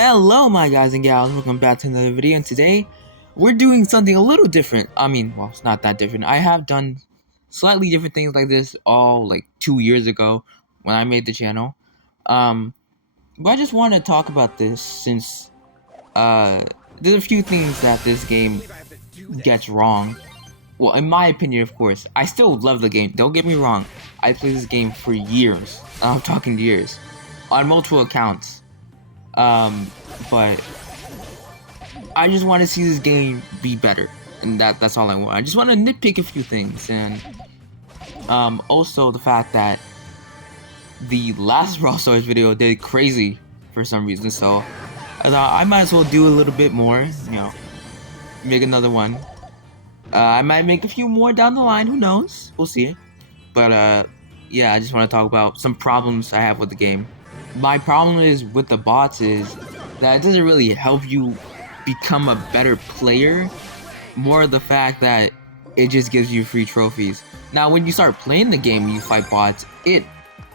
Hello my guys and gals, welcome back to another video, and today we're doing something a little different. Well, it's not that different. I have done slightly different things like this all like 2 years ago when I made the channel. But I just want to talk about this since there's a few things that this game gets wrong. Well, in my opinion, of course. I still love the game, don't get me wrong. I played this game for years. I'm talking years. On multiple accounts. But I just want to see this game be better, and that's all I want. I just want to nitpick a few things, and also the fact that the last Brawl Stars video did crazy for some reason, so I thought I might as well do a little bit more, make another one. I might make a few more down the line, who knows, we'll see. But yeah, I just want to talk about some problems I have with the game. My problem is with the bots is that it doesn't really help you become a better player. More the fact that it just gives you free trophies. Now when you start playing the game and you fight bots,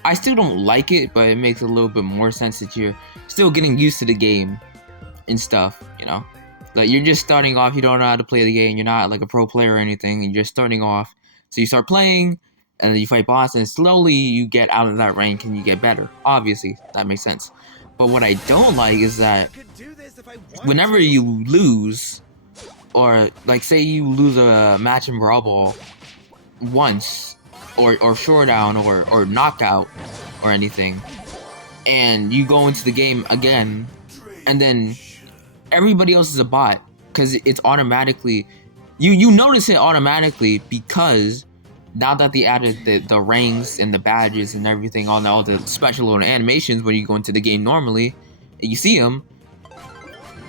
I still don't like it, but it makes a little bit more sense that you're still getting used to the game and stuff, Like you're just starting off, you don't know how to play the game, you're not like a pro player or anything, and you're just starting off. So you start playing, and then you fight boss, and slowly you get out of that rank and you get better. Obviously, that makes sense. But what I don't like is that whenever you lose, or like say you lose a match in Brawl once, or showdown, or knockout, or anything, and you go into the game again, and then everybody else is a bot, because it's automatically, you notice it automatically because now that they added the ranks and the badges and everything, all the special little animations when you go into the game normally, you see them,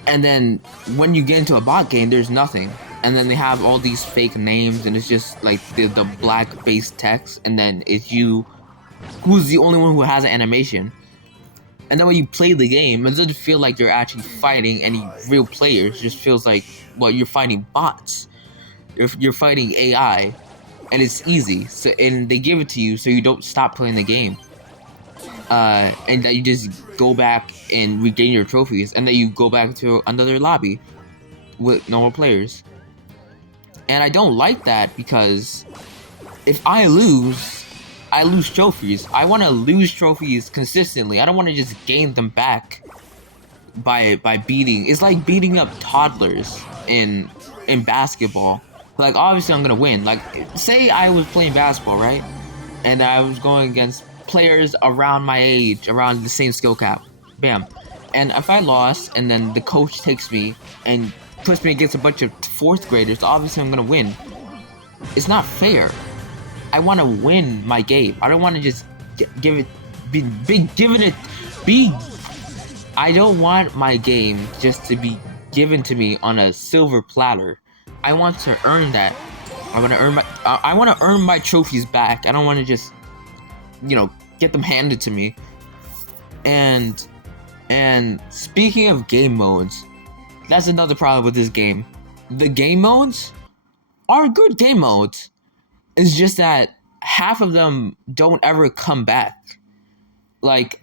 and then when you get into a bot game, there's nothing, and then they have all these fake names, and it's just like the black base text, and then it's you who's the only one who has an animation. And then when you play the game, it doesn't feel like you're actually fighting any real players. It just feels like, well, you're fighting bots. You're fighting AI. And it's easy, and they give it to you so you don't stop playing the game, and that you just go back and regain your trophies, and then you go back to another lobby with normal players. And I don't like that, because if I lose trophies. I want to lose trophies consistently. I don't want to just gain them back by beating. It's like beating up toddlers in basketball. Like, obviously I'm gonna win. Like, say I was playing basketball, right? And I was going against players around my age, around the same skill cap. Bam. And if I lost, and then the coach takes me and puts me against a bunch of 4th graders, obviously I'm gonna win. It's not fair. I want to win my game. I don't want to just I don't want my game just to be given to me on a silver platter. I want to earn that. I want to earn my trophies back. I don't want to just, get them handed to me. And speaking of game modes, that's another problem with this game. The game modes are good game modes. It's just that half of them don't ever come back. Like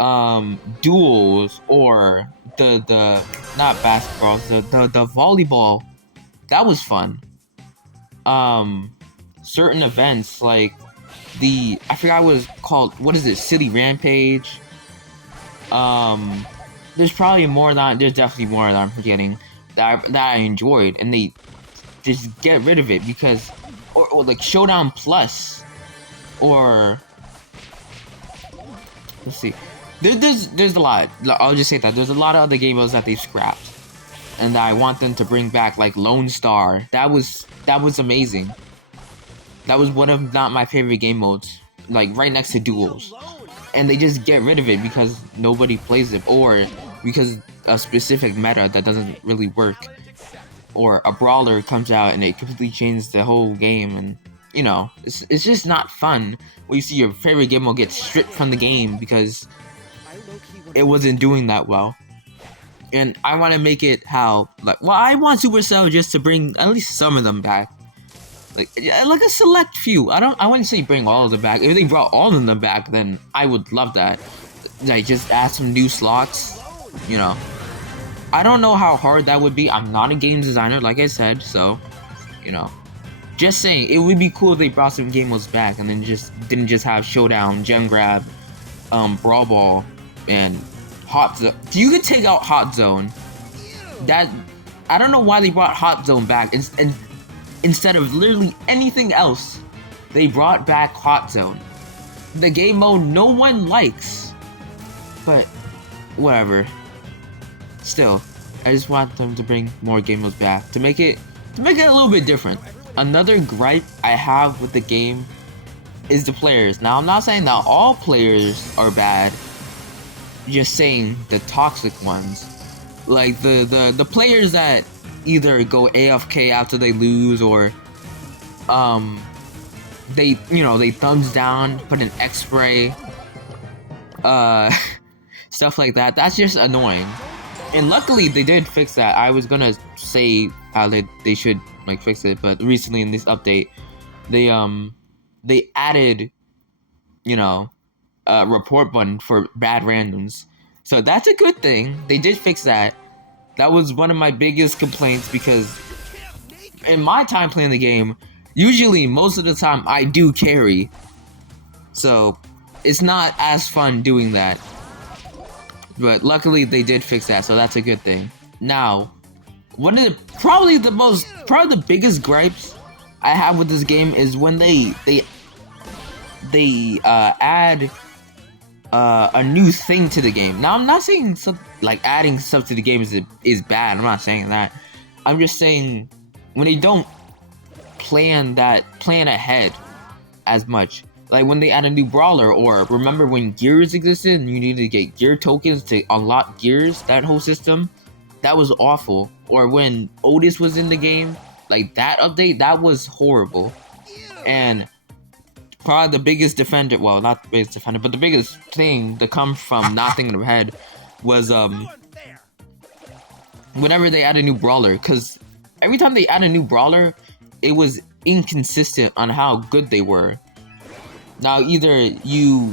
duels, or the not basketball, the volleyball. That was fun. Certain events like I forgot what it's called. What is it? City Rampage. There's probably more than there's definitely more that I'm forgetting that I enjoyed, and they just get rid of it because, or like Showdown Plus, or let's see. There's a lot. I'll just say that there's a lot of other game modes that they scrapped, and I want them to bring back, like Lone Star. That was amazing. That was one of not my favorite game modes, like right next to duels. And they just get rid of it because nobody plays it, or because a specific meta that doesn't really work, or a brawler comes out and it completely changes the whole game, and it's just not fun when you see your favorite game mode get stripped from the game because it wasn't doing that well. And I want to make it how, I want Supercell just to bring at least some of them back. Like a select few. I wouldn't say bring all of them back. If they brought all of them back, then I would love that. Like, just add some new slots, I don't know how hard that would be. I'm not a game designer, like I said, so, you know. Just saying, it would be cool if they brought some game modes back and then didn't just have Showdown, Gem Grab, Brawl Ball, and Hot Zone. You could take out Hot Zone. I don't know why they brought Hot Zone back and instead of literally anything else. They brought back Hot Zone, the game mode no one likes, but whatever. Still, I just want them to bring more game modes back to make it a little bit different. Another gripe I have with the game is the players. Now, I'm not saying that all players are bad, just saying the toxic ones. Like the players that either go AFK after they lose, or they thumbs down, put an X-ray, stuff like that. That's just annoying. And luckily they did fix that. I was gonna say how they should like fix it, but recently in this update, they added, a report button for bad randoms. So that's a good thing. They did fix that. That was one of my biggest complaints, because in my time playing the game, usually most of the time I do carry. So it's not as fun doing that. But luckily they did fix that, so that's a good thing. Now, one of the probably the biggest gripes I have with this game is when they add a new thing to the game. Now, I'm not saying adding stuff to the game is bad. I'm not saying that. I'm just saying when they don't plan ahead as much. Like when they add a new brawler, or remember when gears existed and you needed to get gear tokens to unlock gears, that whole system, that was awful. Or when Otis was in the game, like that update, that was horrible. And probably the biggest defender, well, not the biggest defender, but the biggest thing to come from not thinking ahead was whenever they add a new brawler, because every time they add a new brawler, it was inconsistent on how good they were. Now, either you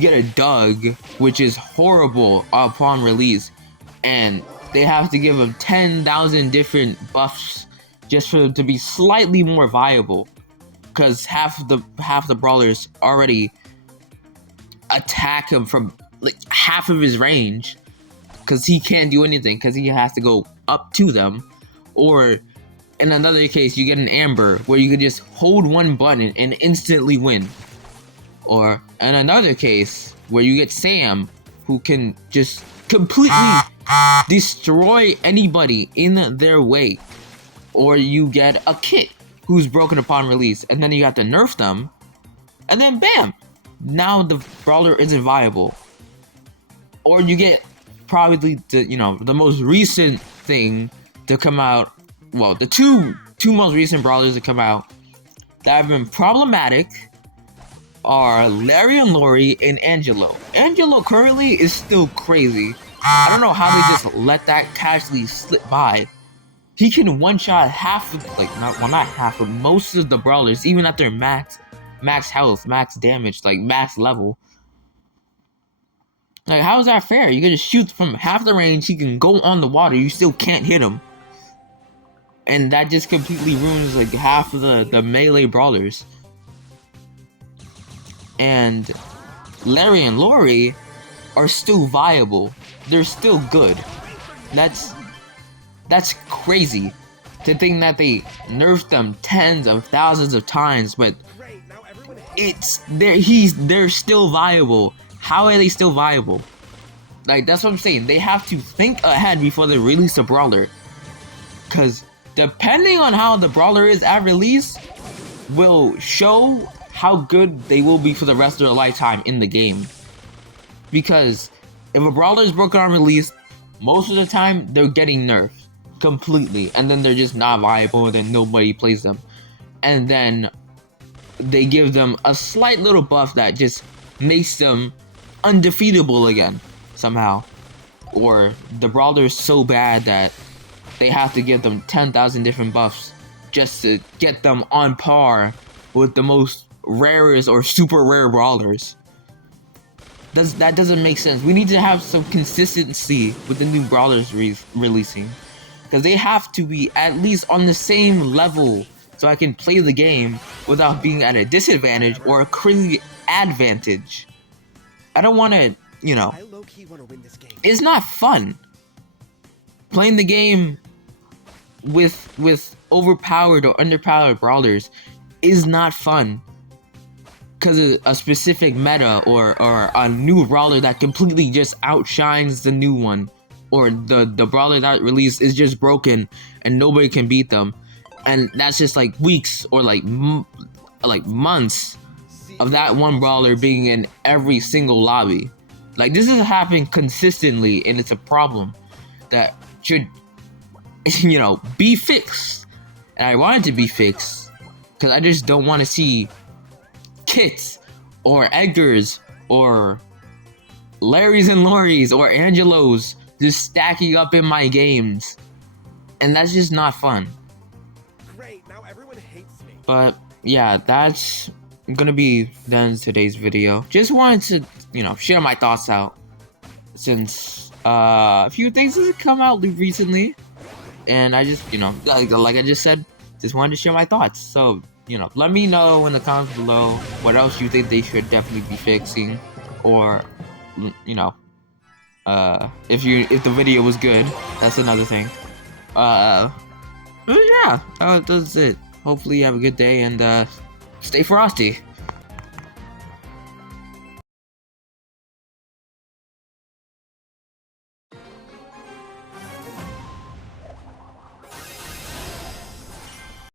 get a Doug, which is horrible upon release, and they have to give them 10,000 different buffs just for them to be slightly more viable, because half the brawlers already attack him from like half of his range, because he can't do anything because he has to go up to them. Or in another case, you get an Amber where you can just hold one button and instantly win. Or in another case where you get Sam, who can just completely destroy anybody in their way. Or you get a Kit, who's broken upon release, and then you have to nerf them, and then bam! Now the brawler isn't viable. Or you get probably the most recent thing to come out. Well, the two most recent brawlers that come out that have been problematic are Larry and Lori and Angelo. Angelo currently is still crazy. I don't know how they just let that casually slip by. He can one-shot not half, but most of the brawlers, even at their max health, max damage, like max level. Like, how is that fair? You can just shoot from half the range, he can go on the water, you still can't hit him. And that just completely ruins like half of the melee brawlers. And Larry and Lori are still viable. They're still good. That's crazy to think that they nerfed them tens of thousands of times, but they're still viable. How are they still viable? Like, that's what I'm saying. They have to think ahead before they release a brawler, because depending on how the brawler is at release will show how good they will be for the rest of their lifetime in the game. Because if a brawler is broken on release, most of the time they're getting nerfed completely, and then they're just not viable, and then nobody plays them. And then they give them a slight little buff that just makes them undefeatable again somehow. Or the brawler is so bad that they have to give them 10,000 different buffs just to get them on par with the most rarest or super rare brawlers. That doesn't make sense. We need to have some consistency with the new brawlers releasing, because they have to be at least on the same level so I can play the game without being at a disadvantage or a crazy advantage. I don't want to, you know, it's not fun playing the game with overpowered or underpowered brawlers. Is not fun because of a specific meta or a new brawler that completely just outshines the new one, or the brawler that released is just broken and nobody can beat them, and that's just like weeks or like months of that one brawler being in every single lobby. Like, this is happening consistently, and it's a problem that should, you know, be fixed. And I want it to be fixed because I just don't want to see Kits or Edgars or Larrys and Lorries or Angelos just stacking up in my games, and that's just not fun. Great, now everyone hates me. But yeah, that's gonna be the end of today's video. Just wanted to, you know, share my thoughts out, since a few things have come out recently, and I just, you know, like I just said, just wanted to share my thoughts. So, you know, let me know in the comments below what else you think they should definitely be fixing, or, you know, if the video was good, that's another thing. But yeah, that's it. Hopefully you have a good day, and stay frosty.